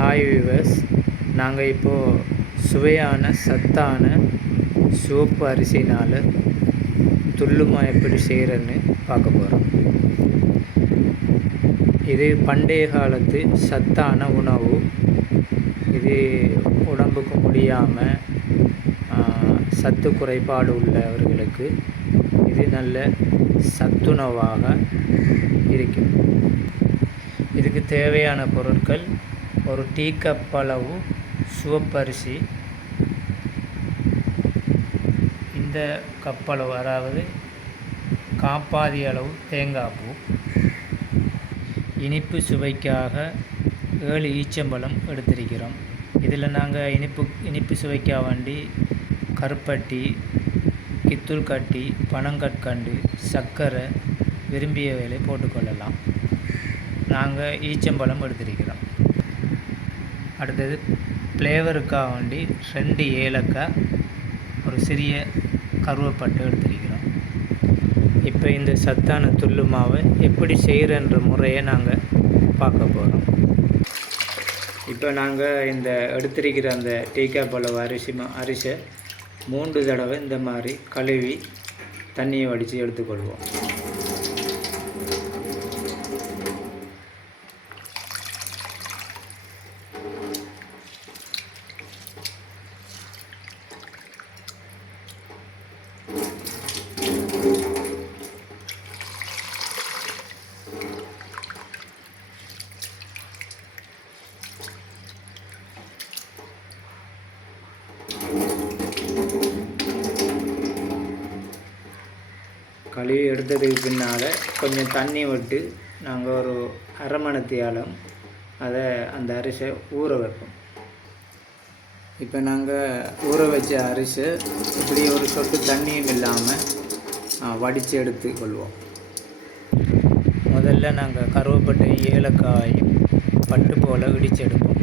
Hi viewers, நாங்கள் இப்போது சுவையான சத்தான சிவப்பு அரிசினால் துள்ளுமா எப்படி செய்கிறேன்னு பார்க்க போகிறோம். இது பண்டைய காலத்து சத்தான உணவு. இது உடம்புக்கு முடியாமல் சத்து குறைபாடு உள்ளவர்களுக்கு இது நல்ல சத்துணவாக இருக்கும். இதுக்கு தேவையான பொருட்கள்: ஒரு டீ கப் அளவு சிவப்பரிசி, இந்த கப்பளவு அதாவது காப்பாதி அளவு தேங்காய் பூ, இனிப்பு சுவைக்காக 7 ஈச்சம்பழம் எடுத்திருக்கிறோம். இதில் நாங்கள் இனிப்பு சுவைக்காக வேண்டி கருப்பட்டி, கித்தூள் கட்டி, பனங்கற்கண்டு, சர்க்கரை விரும்பிய வேலை போட்டுக்கொள்ளலாம். நாங்கள் ஈச்சம்பழம் எடுத்திருக்கிறோம். அடுத்தது ஃப்ளேவருக்காக வேண்டி 2 ஏலக்காய், ஒரு சிறிய கருவேப்பட்டை எடுத்திருக்கிறோம். இப்போ இந்த சத்தான துள்ளு மாவை எப்படி செய்கிறன்ற முறையை நாங்கள் பார்க்க போகிறோம். இப்போ நாங்கள் இந்த எடுத்திருக்கிற அந்த டீக்காய் அளவு அரிசை 3 தடவை இந்த மாதிரி கழுவி தண்ணியை வடித்து எடுத்துக்கொள்வோம். கழுவி எடுத்ததுக்கு பின்னால் கொஞ்சம் தண்ணி விட்டு நாங்கள் ஒரு அரை மணித்தியாலம் அதை அந்த அரிசை ஊற வைப்போம். இப்போ நாங்கள் ஊற வச்ச அரிசி இப்படி ஒரு சொட்டு தண்ணியும் இல்லாமல் வடித்து எடுத்துக்கொள்வோம். முதல்ல நாங்கள் கருவேப்பட்டையும் ஏலக்காயும் பட்டு போல் இடித்து எடுப்போம்.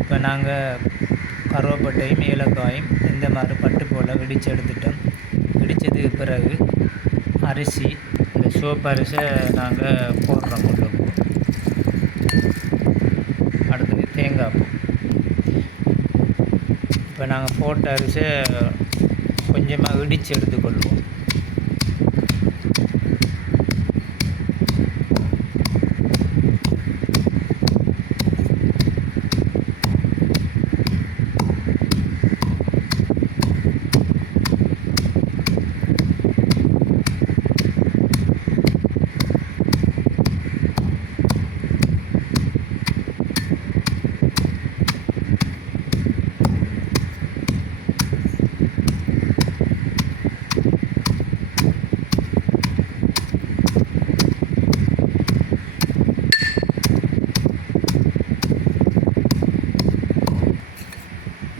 இப்போ நாங்கள் கருவேப்பட்டையும் ஏலக்காயும் இந்த மாதிரி பட்டு போல் இடித்து எடுத்துட்டோம். இடித்ததுக்கு பிறகு அரிசி, இந்த சிவப்பு அரிசை நாங்கள் போடுறோம். கொண்டு அடுத்தது தேங்காய் பூ. இப்போ நாங்கள் போட்ட அரிசை கொஞ்சமாக இடித்து எடுத்துக்கொள்வோம்.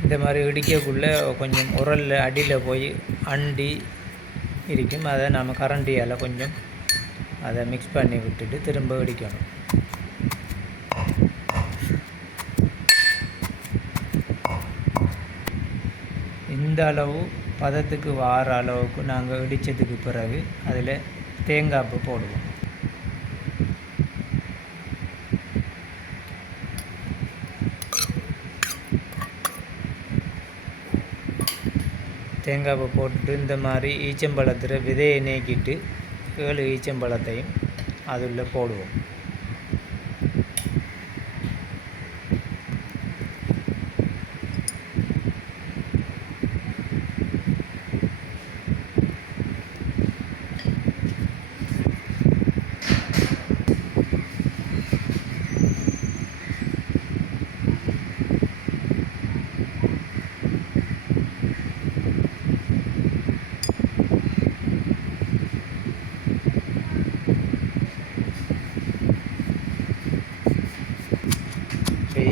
இந்த மாதிரி இடிக்கக்குள்ளே கொஞ்சம் உரலில் அடியில் போய் அண்டி இருக்கும். அதை நம்ம கரண்டியால் கொஞ்சம் அதை மிக்ஸ் பண்ணி விட்டுட்டு திரும்ப இடிக்கணும். இந்த அளவு பதத்துக்கு வார அளவுக்கு நாங்கள் இடித்ததுக்கு பிறகு அதில் தேங்காய் பூ போடுவோம். தேங்காய் பூ போட்டுட்டு இந்த மாதிரி ஈச்சம்பழத்தில் விதையை நீக்கிட்டு 7 ஈச்சம்பழத்தையும் அதுள்ள போடுவோம்.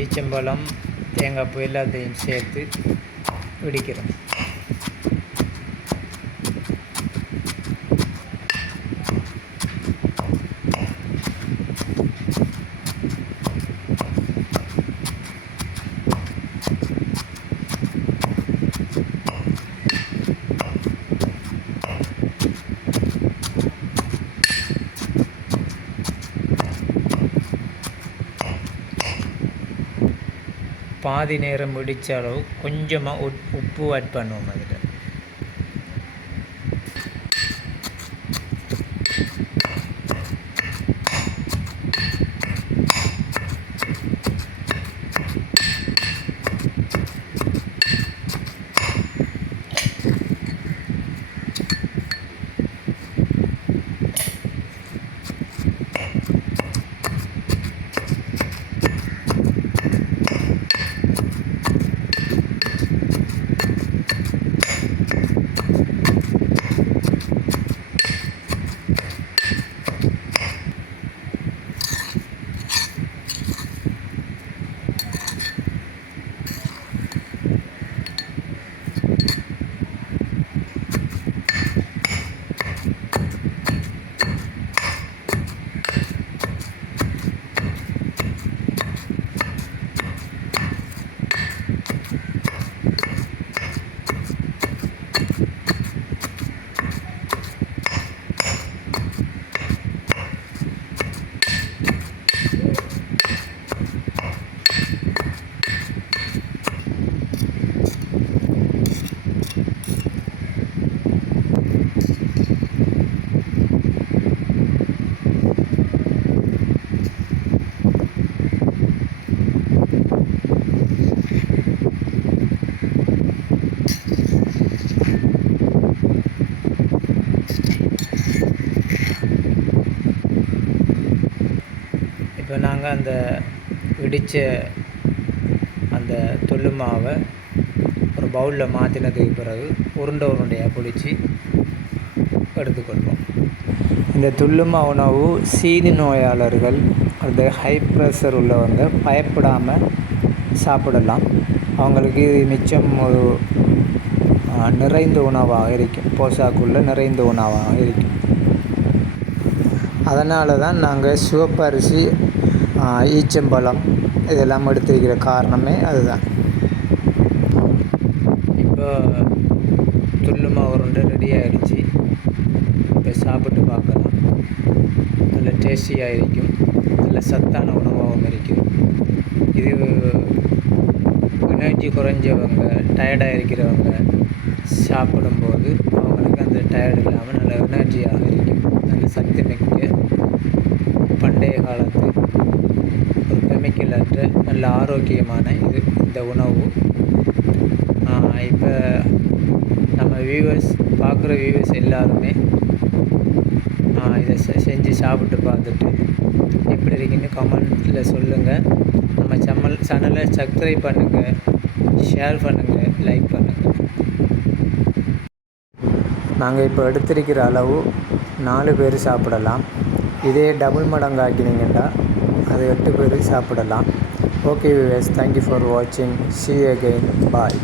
ஈச்சம்பழம், தேங்காய் பூ எல்லாத்தையும் சேர்த்து இடிக்கிறோம். பாதி நேரம் வெடித்த அளவு கொஞ்சமாக உப்பு ஆட் பண்ணுவோம் அதில். இப்போ நாங்கள் அந்த இடித்த அந்த தொல்லு மாவை ஒரு பவுலில் மாற்றினதுக்கு பிறகு உருண்டையாக பிடிச்சி எடுத்துக்கொள்வோம். இந்த துள்ளுமா உணவு சீனி நோயாளர்கள் அந்த ஹை ப்ரெஷர் உள்ளவங்க பயப்படாமல் சாப்பிடலாம். அவங்களுக்கு இது மிச்சம் ஒரு நிறைந்த உணவாக இருக்கும், போஷாக்குள்ள நிறைந்த உணவாக இருக்கும். அதனால தான் நாங்கள் சிவப்பரிசி, ஈச்சம்பழம் இதெல்லாம் எடுத்துருக்கிற காரணமே அதுதான். இப்போ துள்ளுமா உருண்டை ரெடி ஆகிடுச்சு. இப்போ சாப்பிட்டு பார்க்கலாம். நல்ல டேஸ்டியாக இருக்கும், நல்ல சத்தான உணவாகவும் இருக்கும். இது எனர்ஜி குறைஞ்சவங்க, டயர்டாக இருக்கிறவங்க சாப்பிடும்போது அவங்களுக்கு அந்த டயர்டு இல்லாமல் நல்ல எனர்ஜியாக இருக்கும். நல்ல சக்தி மிக்க பண்டைய காலத்து ஒரு கெமிக்கல் அற்ற நல்ல ஆரோக்கியமான இந்த உணவு. இப்போ நம்ம வியூவர்ஸ் பார்க்குற வியூவர்ஸ் எல்லாருமே இதை செஞ்சு சாப்பிட்டு பார்த்துட்டு எப்படி இருக்குன்னு கமெண்ட்டில் சொல்லுங்கள். நம்ம சேனலை சப்ஸ்கிரைப் பண்ணுங்கள், ஷேர் பண்ணுங்கள், லைக் பண்ணுங்கள். நாங்கள் இப்போ எடுத்திருக்கிற அளவு 4 பேர் சாப்பிடலாம். இதே டபுள் மடங்காக்கினீங்கன்னா அது 8 பேர் சாப்பிடலாம். ஓகே வியூவர்ஸ், தேங்க்யூ ஃபார் வாட்சிங். See you again. Bye.